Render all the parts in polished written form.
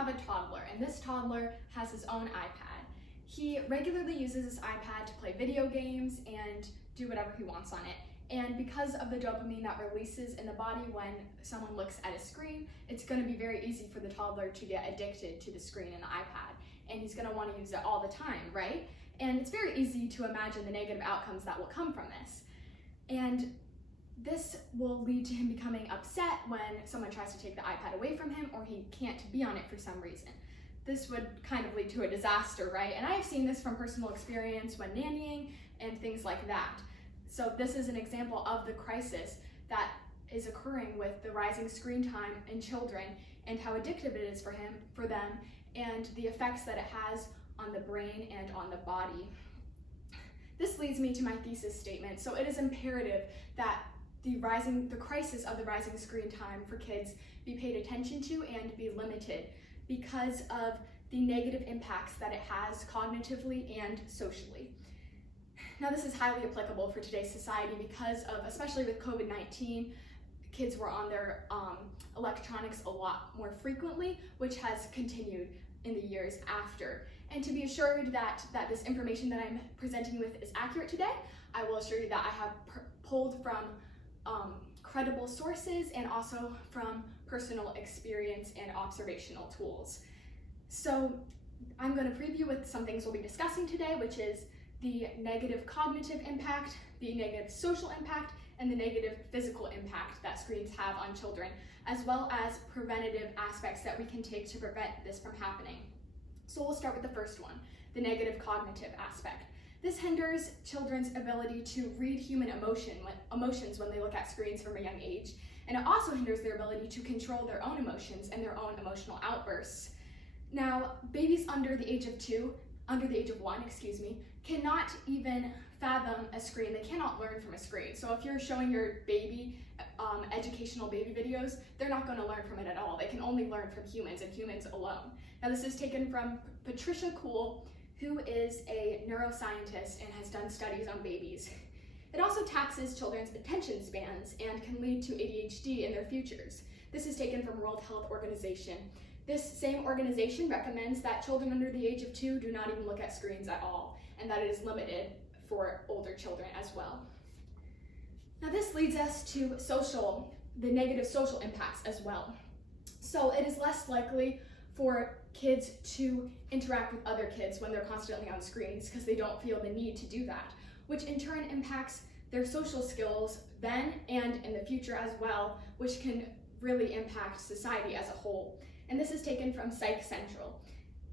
have a toddler, and this toddler has his own iPad. He regularly uses his iPad to play video games and do whatever he wants on it. And because of the dopamine that releases in the body when someone looks at a screen, it's going to be very easy for the toddler to get addicted to the screen and the iPad. And he's going to want to use it all the time, right? And it's very easy to imagine the negative outcomes that will come from this. And this will lead to him becoming upset when someone tries to take the iPad away from him or he can't be on it for some reason. This would kind of lead to a disaster, right? And I have seen this from personal experience when nannying and things like that. So this is an example of the crisis that is occurring with the rising screen time in children and how addictive it is for them, and the effects that it has on the brain and on the body. This leads me to my thesis statement. So it is imperative that the crisis of the rising screen time for kids be paid attention to and be limited because of the negative impacts that it has cognitively and socially. Now, this is highly applicable for today's society because of, especially with COVID-19, kids were on their electronics a lot more frequently, which has continued in the years after. And to be assured that this information that I'm presenting you with is accurate today, I will assure you that I have pulled from credible sources and also from personal experience and observational tools. So I'm going to preview with some things we'll be discussing today, which is the negative cognitive impact, the negative social impact, and the negative physical impact that screens have on children, as well as preventative aspects that we can take to prevent this from happening. So we'll start with the first one, the negative cognitive aspect. This hinders children's ability to read human emotions when they look at screens from a young age, and it also hinders their ability to control their own emotions and their own emotional outbursts. Now, babies under the age of 1, cannot even fathom a screen. They cannot learn from a screen. So if you're showing your baby educational baby videos, they're not going to learn from it at all. They can only learn from humans and humans alone. Now, this is taken from Patricia Kuhl, who is a neuroscientist and has done studies on babies. It also taxes children's attention spans and can lead to ADHD in their futures. This is taken from World Health Organization. This same organization recommends that children under the age of 2 do not even look at screens at all, and that it is limited for older children as well. Now, this leads us to the negative social impacts as well. So it is less likely for kids to interact with other kids when they're constantly on screens because they don't feel the need to do that, which in turn impacts their social skills then and in the future as well, which can really impact society as a whole. And this is taken from Psych Central.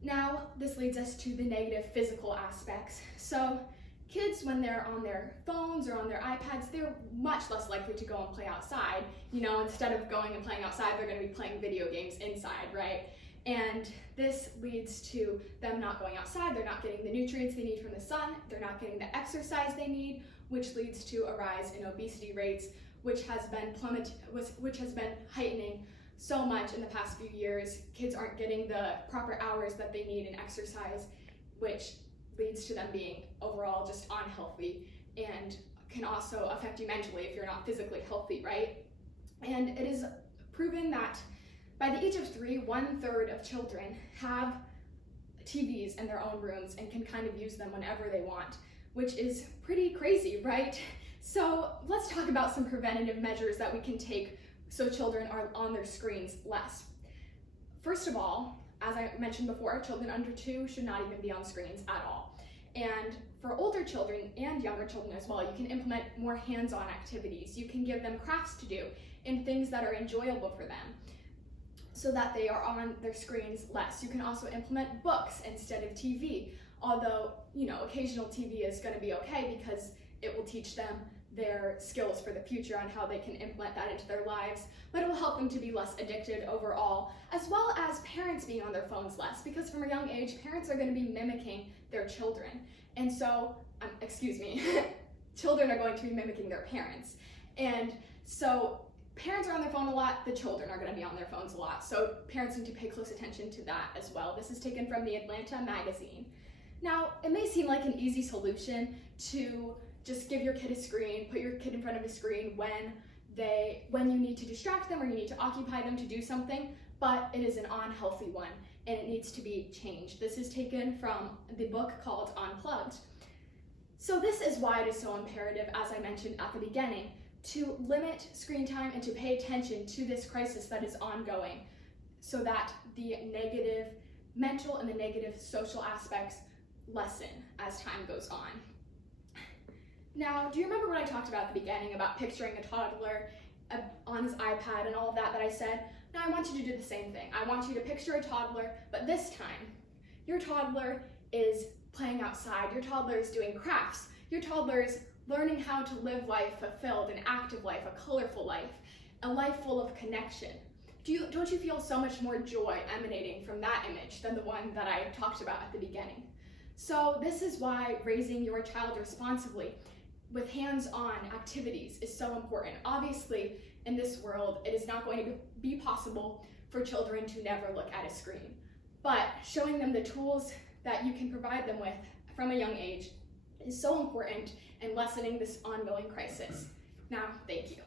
Now, this leads us to the negative physical aspects. So kids, when they're on their phones or on their iPads, they're much less likely to go and play outside. Instead of going and playing outside, they're going to be playing video games inside, right? And this leads to them not going outside. They're not getting the nutrients they need from the sun. They're not getting the exercise they need, which leads to a rise in obesity rates, which has been heightening so much in the past few years. Kids aren't getting the proper hours that they need in exercise, which leads to them being overall just unhealthy and can also affect you mentally if you're not physically healthy, right? And it is proven that by the age of 3, 1/3 of children have TVs in their own rooms and can kind of use them whenever they want, which is pretty crazy, right? So let's talk about some preventative measures that we can take so children are on their screens less. First of all, as I mentioned before, children under 2 should not even be on screens at all. And for older children and younger children as well, you can implement more hands-on activities. You can give them crafts to do and things that are enjoyable for them so that they are on their screens less. You can also implement books instead of TV, although, occasional TV is going to be okay because it will teach them their skills for the future on how they can implement that into their lives, but it will help them to be less addicted overall, as well as parents being on their phones less, because from a young age, parents are going to be mimicking their children. And so, children are going to be mimicking their parents. And so parents are on their phone a lot, the children are going to be on their phones a lot. So parents need to pay close attention to that as well. This is taken from the Atlanta magazine. Now, it may seem like an easy solution to just give your kid a screen, put your kid in front of a screen when when you need to distract them or you need to occupy them to do something, but it is an unhealthy one and it needs to be changed. This is taken from the book called Unplugged. So this is why it is so imperative, as I mentioned at the beginning, to limit screen time and to pay attention to this crisis that is ongoing so that the negative mental and the negative social aspects lessen as time goes on. Now, do you remember what I talked about at the beginning about picturing a toddler on his iPad and all of that I said? Now I want you to do the same thing. I want you to picture a toddler, but this time, your toddler is playing outside, your toddler is doing crafts, your toddler is learning how to live life fulfilled, an active life, a colorful life, a life full of connection. Don't you feel so much more joy emanating from that image than the one that I talked about at the beginning? So this is why raising your child responsibly with hands-on activities is so important. Obviously, in this world, it is not going to be possible for children to never look at a screen. But showing them the tools that you can provide them with from a young age is so important in lessening this ongoing crisis. Now, thank you.